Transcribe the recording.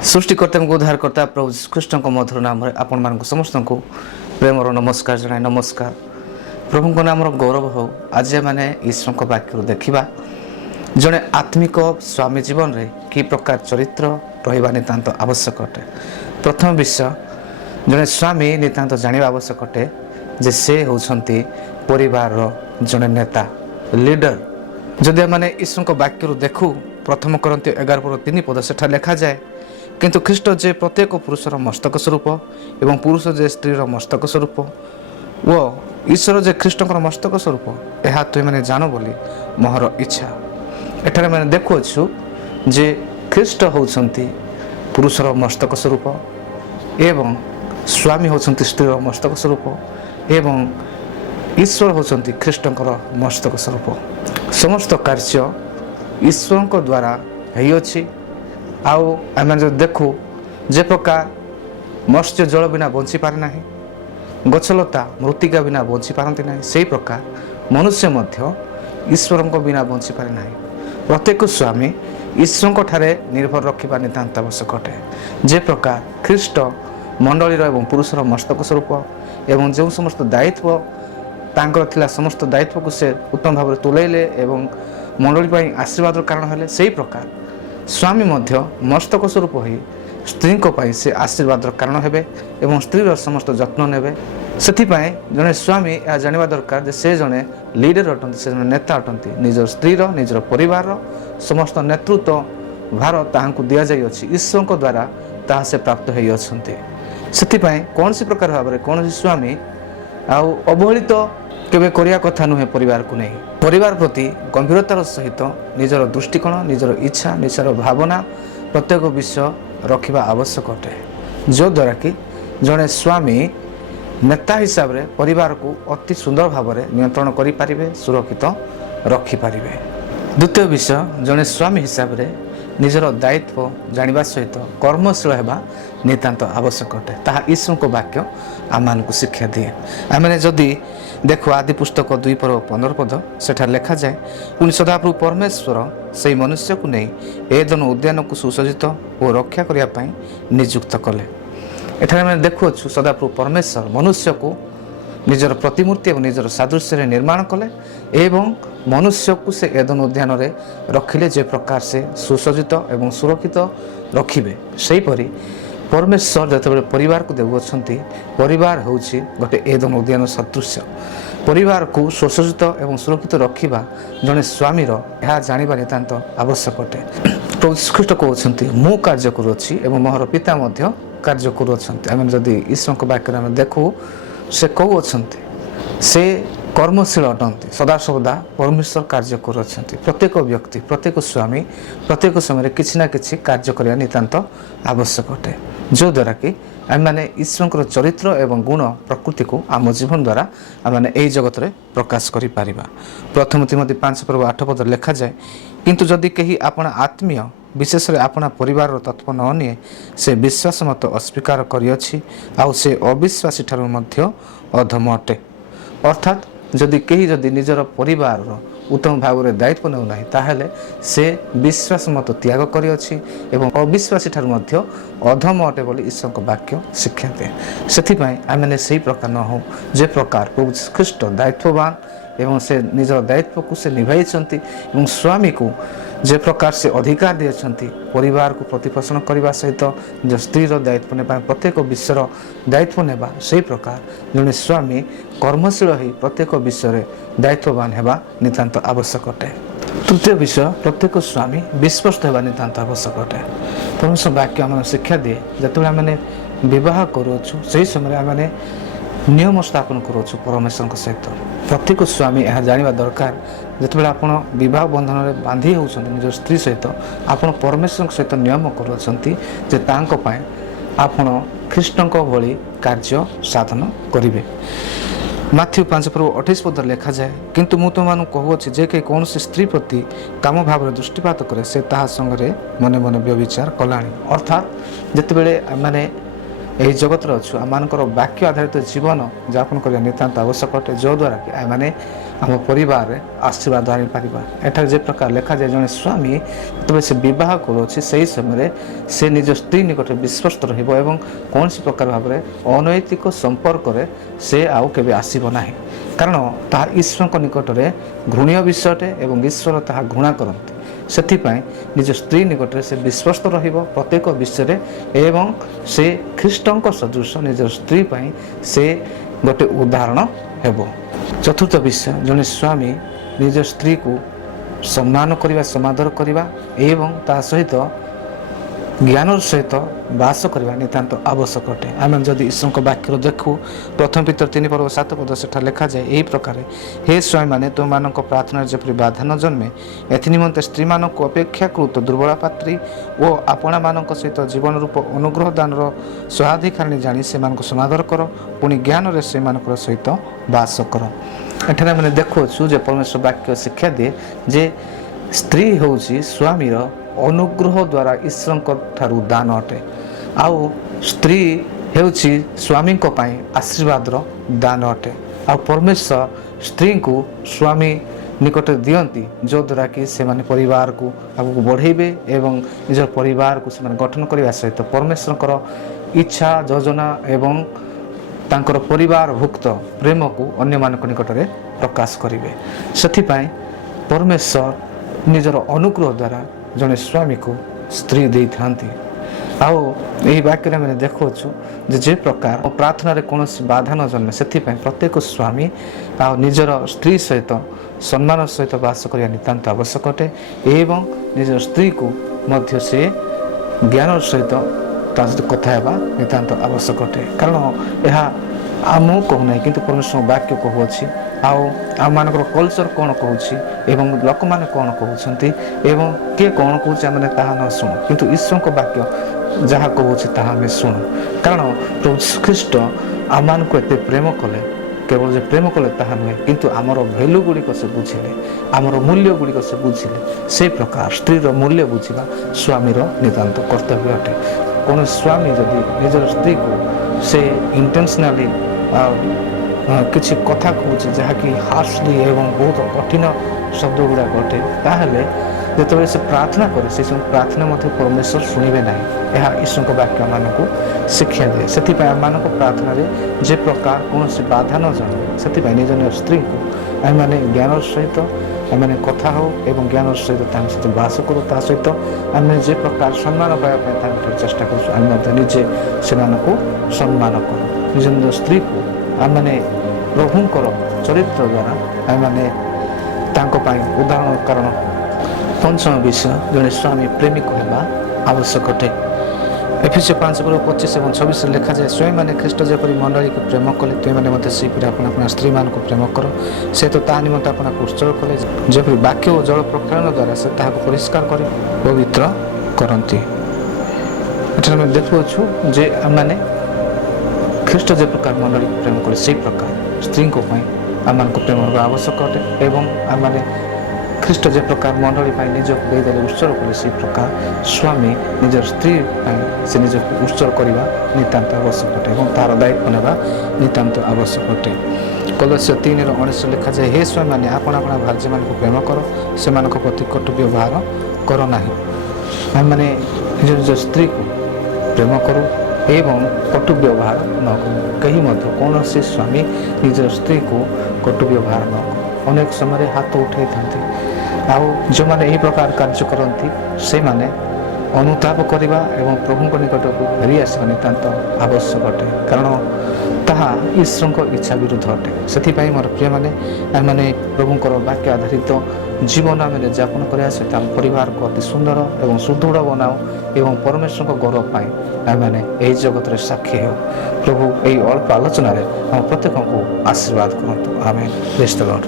सृष्टिकर्ता उद्धारकर्ता प्रभु कृष्ण मधुर नाम आपण मान समस्त को प्रेम नमस्कार जनाए। नमस्कार प्रभु नाम गौरव हो। आज मैंने ईश्वर वाक्य देखा जड़े आत्मिक स्वामी जीवन रे कि प्रकार चरित्र रहा नितांत आवश्यक अटे। प्रथम विषय जड़े स्वामी नितांत जाना आवश्यक अटे जे से होउछंती परिवार जड़े नेता लीडर। जदि मैंने ईश्वर वाक्य देखू प्रथम करंती 11:3 पद सेठा लिखा जाए किंतु ख्रीष्ट जे प्रत्येक पुरुषर मस्तक स्वरूप एवं पुरुष जे स्त्रीर मस्तक स्वरूप व ईश्वर जे ख्रीष्टर मस्तक स्वरूप यह तुम मैंने जान बोली मोहर इच्छा। एठारे मैंने देखुछु जे ख्रीष्ट होउछंती पुरुषर मस्तक स्वरूप एवं स्वामी होउछंती स्त्रीर मस्तक स्वरूप एवं ईश्वर होउछंती ख्रीष्टर मस्तक स्वरूप। समस्त कार्य ईश्वर द्वारा होइछि। आउ आम जो देखू जे प्रकार मत्स्य जल बिना बंची पारे ना, गछलता मृत्तिका बिना बंची पारती ना, से प्रकार मनुष्य मध्य ईश्वर बिना बंची पारे ना। प्रत्येक स्वामी ईश्वर ठारे निर्भर रखा नितांत आवश्यक अटे। जे प्रकार ख्रीष्ट मंडलीर एवं पुरुषर मस्तक स्वरूप एवं जो समस्त दायित्व तांकर थिला समस्त दायित्व को से उत्तम भाव तुलैले एवं मंडली आशीर्वाद कारण हेले, से प्रकार स्वामी मध्य मस्तक स्वरूप हो स्त्री को से आशीर्वाद कारण हेबे एवं स्त्रीर समस्त जत्न नेबे। सेथिपाई जने स्वामी यह जानिबा दरकार जे से जने लीडर अटंती, से जने नेता अटंती। निजर स्त्रीर निजर परिवार समस्त नेतृत्व भार ताहांकु दिया जाई अछि। ईश्वर को द्वारा ताहा से प्राप्त होई अछंती। सेथिपाई कौन सी प्रकार भाव कौन सी स्वामी आउ अवहेलित केबे करिया कथा नुहे। परिवार को नहीं, परिवार प्रति गंभीरतार सहित निजर दृष्टिकोण निजर इच्छा निजर भावना प्रत्येक विषय रखा आवश्यक अटे, जो द्वारा कि जड़े स्वामी नेता हिसाब रे परिवार को अति सुंदर भाव में नियंत्रण करें, सुरक्षित रखिपारे। द्वितीय विषय जड़े स्वामी हिसाब रे निजर दायित्व जानिबा सहित कर्मशील होगा नितांत आवश्यक अटे। ताहा ईश्वर को वाक्य आम मानकु शिक्षा दिए। आमने जदि देखो आदि पुस्तक 2:15 पद सेठा लिखा जाए, पुनि सदाप्रभु परमेश्वर से मनुष्य को नहीं एदन उद्यान को सुसज्जित और रक्षा करने नियुक्त कले। एठारे मैंने देखुछु सदाप्रभु परमेश्वर मनुष्य को निजर प्रतिमूर्ति और निजर सादृश्य निर्माण कले एवं मनुष्य को से एदन उद्यान रे रखिले जे प्रकार से सुसज्जित एवं सुरक्षित रखिबे। सेहीपरि परमेश्वर जिते परिवार को देउछंती, परिवार होउछि गोटे एदन उद्यान सदृश्य। परिवार को सुसज्जित एवं सुरक्षित रखिबा जने स्वामीर यह जानिबा नितांत आवश्यक अटे। प्रभु ख्रीष्ट कहउछंती मु कार्य करूछि एवं मोहर पिता मध्य कार्य करूछंती। आमे जदि ईश्वर को वाक्य में देखू से कहउछंती से कर्मशील अटंती, सदा सर्वदा परमेश्वर कार्य करुछंती। प्रत्येक व्यक्ति प्रत्येक स्वामी प्रत्येक समय किछि ना किछि कार्य करने नितांत आवश्यक अटे, जो द्वारा कि आम मैंने ईश्वर चरित्र एवं गुण प्रकृति को आम जीवन द्वारा आम मैंने यही जगत में प्रकाश करि पारिबा। प्रथम तिमोथी 5:8 पद लिखा जाए, किंतु जदि कहीं अपना आत्मीय विशेष अपना परिवार तत्व न निए से विश्वास मत अस्वीकार करियछि आउ से अविश्वासी ठारू मध्य अधम अटे। अर्थात जदि कहीं जदि निजर परिवार उत्तम भाव में दायित्व नेउ नाही ताहेले से विश्वास मत त्याग करियछि एवं अविश्वासी ठारू मध्य अधम अटे बोली ईश्वर को वाक्य शिक्षा दे। सेथिपाई आमे से प्रकार न हो जे प्रकार प्रभु ख्रीष्ट दायित्ववान एवं से निजर दायित्व को से निभाइछंती एवं स्वामी को जे प्रकार से अधिकार दिएछंती परिवार को प्रतिपोषण करने सहित निज स्त्रीर दायित्व ने प्रत्येक विषयर दायित्व नेबा, से प्रकार जड़े स्वामी कर्मशील हो प्रत्येक विषय दायित्ववान होगा नितांत आवश्यक अटे। तृतीय विषय प्रत्येक स्वामी विश्वस्त होगा नितांत आवश्यक अटे। परमेश्वर वाक्य आम शिक्षा दिए जिते आम बह करुँ से समय आम नियम स्थापन करुँ परमेश्वर सहित। प्रत्येक स्वामी यह जानिबा दरकार जिते आप बह बंधन में बांधी होती निज स्त्री सहित आप परमेश्वर सहित नियम करुँचे आपण ख्रीष्ट भली कार्य साधन करेंगे। माथ्यू 5:28 पद लिखा जाए, किंतु मु तुम कहूँ जे कि कौन स्त्री प्रति काम भाव में दृष्टिपात करे से ताहा संगे मने मने व्यभिचार कलाणी। अर्थात जिते माने ଏହି ଜଗତରେ ଅଛୁ ଆମମାନଙ୍କର ବାକ୍ୟ ଆଧାରିତ ଜୀବନ ଯାପନ କରିବା ନିତାନ୍ତ ଆବଶ୍ୟକ ଅଟେ, ଯଦ୍ୱାରା କି ଆମେମାନେ ଆମ ପରିବାରରେ ଆଶୀର୍ବାଦ ଆଣିପାରିବା। ଏଠାରେ ଯେ ପ୍ରକାର ଲେଖାଯାଏ, ଜଣେ ସ୍ୱାମୀ ଯେତେବେଳେ ସେ ବିବାହ କରୁଅଛି ସେହି ସମୟରେ ସେ ନିଜ ସ୍ତ୍ରୀ ନିକଟରେ ବିଶ୍ୱସ୍ତ ରହିବ ଏବଂ କୌଣସି ପ୍ରକାର ଭାବରେ ଅନୈତିକ ସମ୍ପର୍କରେ ସେ ଆଉ କେବେ ଆସିବ ନାହିଁ, କାରଣ ତାହା ଈଶ୍ୱରଙ୍କ ନିକଟରେ ଘୃଣୀୟ ବିଷୟ ଅଟେ ଏବଂ ଈଶ୍ୱର ତାହା ଘୃଣା କରନ୍ତି। ସେଥିପାଇଁ ନିଜ ସ୍ତ୍ରୀ ନିକଟରେ ସେ ବିଶ୍ୱସ୍ତ ରହିବ ପ୍ରତ୍ୟେକ ବିଷୟରେ ଏବଂ ସେ ଖ୍ରୀଷ୍ଟଙ୍କ ସଦୃଶ ନିଜର ସ୍ତ୍ରୀ ପାଇଁ ସେ ଗୋଟେ ଉଦାହରଣ ହେବ। ଚତୁର୍ଥ ବିଷୟ, ଜଣେ ସ୍ୱାମୀ ନିଜ ସ୍ତ୍ରୀକୁ ସମ୍ମାନ କରିବା, ସମାଦର କରିବା ଏବଂ ତା ସହିତ ଜ୍ଞାନର ସହିତ ବାସ କରିବା ନିତାନ୍ତ ଆବଶ୍ୟକ ଅଟେ। ଆମେ ଯଦି ଈଶ୍ୱରଙ୍କ ବାକ୍ୟରୁ ଦେଖୁ, ପ୍ରଥମ ପିତର 3:7 ସେଠାରେ ଲେଖାଯାଏ ଏହି ପ୍ରକାରେ, ହେ ସ୍ୱାମୀମାନେ ତୁମମାନଙ୍କ ପ୍ରାର୍ଥନାରେ ଯେପରି ବାଧା ନ ଜନ୍ମେ ଏଥିନିମନ୍ତେ ସ୍ତ୍ରୀମାନଙ୍କୁ ଅପେକ୍ଷାକୃତ ଦୁର୍ବଳ ପାତ୍ରୀ ଓ ଆପଣାମାନଙ୍କ ସହିତ ଜୀବନ ରୂପ ଅନୁଗ୍ରହ ଦାନର ସ୍ୱାଧିକାରିଣୀ ଜାଣି ସେମାନଙ୍କୁ ସମାଦର କର, ପୁଣି ଜ୍ଞାନରେ ସେମାନଙ୍କର ସହିତ ବାସ କର। ଏଠାରେ ଆମେ ଦେଖୁଅଛୁ ଯେ ପରମେଶ୍ୱର ବାକ୍ୟ ଶିକ୍ଷା ଦିଏ ଯେ ସ୍ତ୍ରୀ ହେଉଛି ସ୍ୱାମୀର ଅନୁଗ୍ରହ ଦ୍ୱାରା ଈଶ୍ୱରଙ୍କ ଠାରୁ ଦାନ ଅଟେ, ଆଉ ସ୍ତ୍ରୀ ହେଉଛି ସ୍ୱାମୀଙ୍କ ପାଇଁ ଆଶୀର୍ବାଦର ଦାନ ଅଟେ। ଆଉ ପରମେଶ୍ୱର ସ୍ତ୍ରୀଙ୍କୁ ସ୍ୱାମୀ ନିକଟରେ ଦିଅନ୍ତି, ଯଦ୍ୱାରା କି ସେମାନେ ପରିବାରକୁ ଆଗକୁ ବଢ଼େଇବେ ଏବଂ ନିଜର ପରିବାରକୁ ସେମାନେ ଗଠନ କରିବା ସହିତ ପରମେଶ୍ୱରଙ୍କର ଇଚ୍ଛା, ଯୋଜନା ଏବଂ ତାଙ୍କର ପରିବାରଭୁକ୍ତ ପ୍ରେମକୁ ଅନ୍ୟମାନଙ୍କ ନିକଟରେ ପ୍ରକାଶ କରିବେ। ସେଥିପାଇଁ ପରମେଶ୍ୱର ନିଜର ଅନୁଗ୍ରହ ଦ୍ୱାରା ଜଣେ ସ୍ୱାମୀକୁ ସ୍ତ୍ରୀ ଦେଇଥାନ୍ତି। ଆଉ ଏହି ବାକ୍ୟରେ ଆମେ ଦେଖୁଅଛୁ ଯେ ପ୍ରକାର ପ୍ରାର୍ଥନାରେ କୌଣସି ବାଧା ନ ଜନ୍ମେ ସେଥିପାଇଁ ପ୍ରତ୍ୟେକ ସ୍ୱାମୀ ଆଉ ନିଜର ସ୍ତ୍ରୀ ସହିତ ସମ୍ମାନ ସହିତ ବାସ କରିବା ନିତାନ୍ତ ଆବଶ୍ୟକ ଅଟେ ଏବଂ ନିଜର ସ୍ତ୍ରୀକୁ ମଧ୍ୟ ସେ ଜ୍ଞାନର ସହିତ ତା ସହିତ କଥା ହେବା ନିତାନ୍ତ ଆବଶ୍ୟକ ଅଟେ, କାରଣ ଏହା ଆମକୁ କହୁନାହିଁ କିନ୍ତୁ ପରମେଶ୍ୱରଙ୍କ ବାକ୍ୟ କହୁଅଛି। ଆଉ ଆମମାନଙ୍କର କଲଚର କ'ଣ କହୁଛି ଏବଂ ଲୋକମାନେ କ'ଣ କହୁଛନ୍ତି ଏବଂ କିଏ କ'ଣ କହୁଛି ଆମେ ତାହା ନ ଶୁଣୁ, କିନ୍ତୁ ଈଶ୍ୱରଙ୍କ ବାକ୍ୟ ଯାହା କହୁଛି ତାହା ଆମେ ଶୁଣୁ, କାରଣ ପ୍ରଭୁ ଖ୍ରୀଷ୍ଟ ଆମମାନଙ୍କୁ ଏତେ ପ୍ରେମ କଲେ। କେବଳ ଯେ ପ୍ରେମ କଲେ ତାହା ନୁହେଁ, କିନ୍ତୁ ଆମର ଭ୍ୟାଲୁ ଗୁଡ଼ିକ ସେ ବୁଝିଲେ, ଆମର ମୂଲ୍ୟ ଗୁଡ଼ିକ ସେ ବୁଝିଲେ। ସେହି ପ୍ରକାର ସ୍ତ୍ରୀର ମୂଲ୍ୟ ବୁଝିବା ସ୍ୱାମୀର ନିତାନ୍ତ କର୍ତ୍ତବ୍ୟ ଅଟେ। କୌଣସି ସ୍ୱାମୀ ଯଦି ନିଜର ସ୍ତ୍ରୀକୁ ସେ ଇଣ୍ଟେନ୍ସନାଲି କିଛି କଥା କହୁଛି ଯାହାକି ହାର୍ଶଲି ଏବଂ ବହୁତ କଠିନ ଶବ୍ଦ ଗୁଡ଼ାକ ଅଟେ, ତାହେଲେ ଯେତେବେଳେ ସେ ପ୍ରାର୍ଥନା କରେ ସେସବୁ ପ୍ରାର୍ଥନା ମଧ୍ୟ ପରମେଶ୍ୱର ଶୁଣିବେ ନାହିଁ। ଏହା ଈଶ୍ୱରଙ୍କ ବାକ୍ୟ ଆମମାନଙ୍କୁ ଶିକ୍ଷା ଦିଏ। ସେଥିପାଇଁ ଆମମାନଙ୍କ ପ୍ରାର୍ଥନାରେ ଯେ ପ୍ରକାର କୌଣସି ବାଧା ନ ଜଣେ, ସେଥିପାଇଁ ନିଜ ନିଜ ସ୍ତ୍ରୀଙ୍କୁ ଆମେମାନେ ଜ୍ଞାନର ସହିତ ଆମେମାନେ କଥା ହେଉ ଏବଂ ଜ୍ଞାନର ସହିତ ତାଙ୍କ ସହିତ ବାସ କରୁ। ତା ସହିତ ଆମେ ଯେ ପ୍ରକାର ସମ୍ମାନ ପାଇବା ପାଇଁ ତାଙ୍କଠାରୁ ଚେଷ୍ଟା କରୁଛୁ, ଆମେ ମଧ୍ୟ ନିଜେ ସେମାନଙ୍କୁ ସମ୍ମାନ କରୁ। ନିଜ ନିଜ ସ୍ତ୍ରୀକୁ ଆମେମାନେ ପ୍ରଭୁଙ୍କର ଚରିତ୍ର ଦ୍ୱାରା ଆମେମାନେ ତାଙ୍କ ପାଇଁ ଉଦାହରଣ କାରଣ। ପଞ୍ଚମ ବିଷୟ, ଜଣେ ସ୍ୱାମୀ ପ୍ରେମିକ ହେବା ଆବଶ୍ୟକ ଅଟେ। ଏଫେସୀୟ 5:25 ଏବଂ 26 ଲେଖାଯାଏ, ସ୍ୱାମୀମାନେ ଖ୍ରୀଷ୍ଟ ଯେପରି ମଣ୍ଡଳୀକୁ ପ୍ରେମ କଲେ ତୁମେମାନେ ମଧ୍ୟ ସେହିପରି ଆପଣା ଆପଣା ସ୍ତ୍ରୀମାନଙ୍କୁ ପ୍ରେମ କର। ସେ ତ ତାହା ନିମନ୍ତେ ଆପଣାକୁ ଉତ୍ସର୍ଗ କଲେ, ଯେପରି ବାକ୍ୟ ଓ ଜଳ ପ୍ରକ୍ଷାଳନ ଦ୍ୱାରା ସେ ତାହାକୁ ପରିଷ୍କାର କରି ପବିତ୍ର କରନ୍ତି। ଏଠାରେ ଆମେ ଦେଖୁଅଛୁ ଯେ ଆମମାନେ ଖ୍ରୀଷ୍ଟ ଯେ ପ୍ରକାର ମଣ୍ଡଳୀକୁ ପ୍ରେମ କଲେ ସେହି ପ୍ରକାର ସ୍ତ୍ରୀଙ୍କ ପାଇଁ ଆମମାନଙ୍କୁ ପ୍ରେମ ହେବା ଆବଶ୍ୟକ ଅଟେ ଏବଂ ଆମମାନେ ଖ୍ରୀଷ୍ଟ ଯେ ପ୍ରକାର ମଣ୍ଡଳୀ ପାଇଁ ନିଜକୁ ଦେଇଦେଲେ, ଉତ୍ସର୍ଗ କଲେ, ସେହି ପ୍ରକାର ସ୍ୱାମୀ ନିଜର ସ୍ତ୍ରୀ ପାଇଁ ସେ ନିଜକୁ ଉତ୍ସର୍ଗ କରିବା ନିତାନ୍ତ ଆବଶ୍ୟକ ଅଟେ ଏବଂ ତାହାର ଦାୟିତ୍ୱ ନେବା ନିତାନ୍ତ ଆବଶ୍ୟକ ଅଟେ। କଲୋସ୍ୟ 3:19 ଲେଖାଯାଏ, ହେ ସ୍ୱାମୀମାନେ ଆପଣା ଆପଣା ଭାର୍ଯ୍ୟମାନଙ୍କୁ ପ୍ରେମ କର, ସେମାନଙ୍କ ପ୍ରତି କଟୁ ବ୍ୟବହାର କର ନାହିଁ। ଆମେମାନେ ନିଜ ନିଜ ସ୍ତ୍ରୀକୁ ପ୍ରେମ କରୁ ଏବଂ କଟୁ ବ୍ୟବହାର ନ କରୁ। କେହି ମଧ୍ୟ କୌଣସି ସ୍ୱାମୀ ନିଜର ସ୍ତ୍ରୀକୁ କଟୁ ବ୍ୟବହାର ନ କରୁ। ଅନେକ ସମୟରେ ହାତ ଉଠାଇଥାନ୍ତି, ଆଉ ଯେଉଁମାନେ ଏହି ପ୍ରକାର କାର୍ଯ୍ୟ କରନ୍ତି ସେମାନେ ଅନୁତାପ କରିବା ଏବଂ ପ୍ରଭୁଙ୍କ ନିକଟକୁ ଫେରି ଆସିବା ନିତାନ୍ତ ଆବଶ୍ୟକ ଅଟେ, କାରଣ ତାହା ଈଶ୍ୱରଙ୍କ ଇଚ୍ଛା ବିରୁଦ୍ଧ ଅଟେ। ସେଥିପାଇଁ ମୋର ପ୍ରିୟମାନେ, ଆମେମାନେ ପ୍ରଭୁଙ୍କର ବାକ୍ୟ ଆଧାରିତ ଜୀବନ ଆମେ ଯାପନ କରିବା ସହିତ ଆମ ପରିବାରକୁ ଅତି ସୁନ୍ଦର ଏବଂ ସୁଦୃଢ଼ ବନାଉ ଏବଂ ପରମେଶ୍ୱରଙ୍କ ଗୌରବ ପାଇଁ ଆମେମାନେ ଏହି ଜଗତରେ ସାକ୍ଷୀ ହେଉ। ପ୍ରଭୁ ଏହି ଅଳ୍ପ ଆଲୋଚନାରେ ଆମ ପ୍ରତ୍ୟେକଙ୍କୁ ଆଶୀର୍ବାଦ କରନ୍ତୁ। ଆମେ ପ୍ରେଜ୍ ଦ ଲର୍ଡ।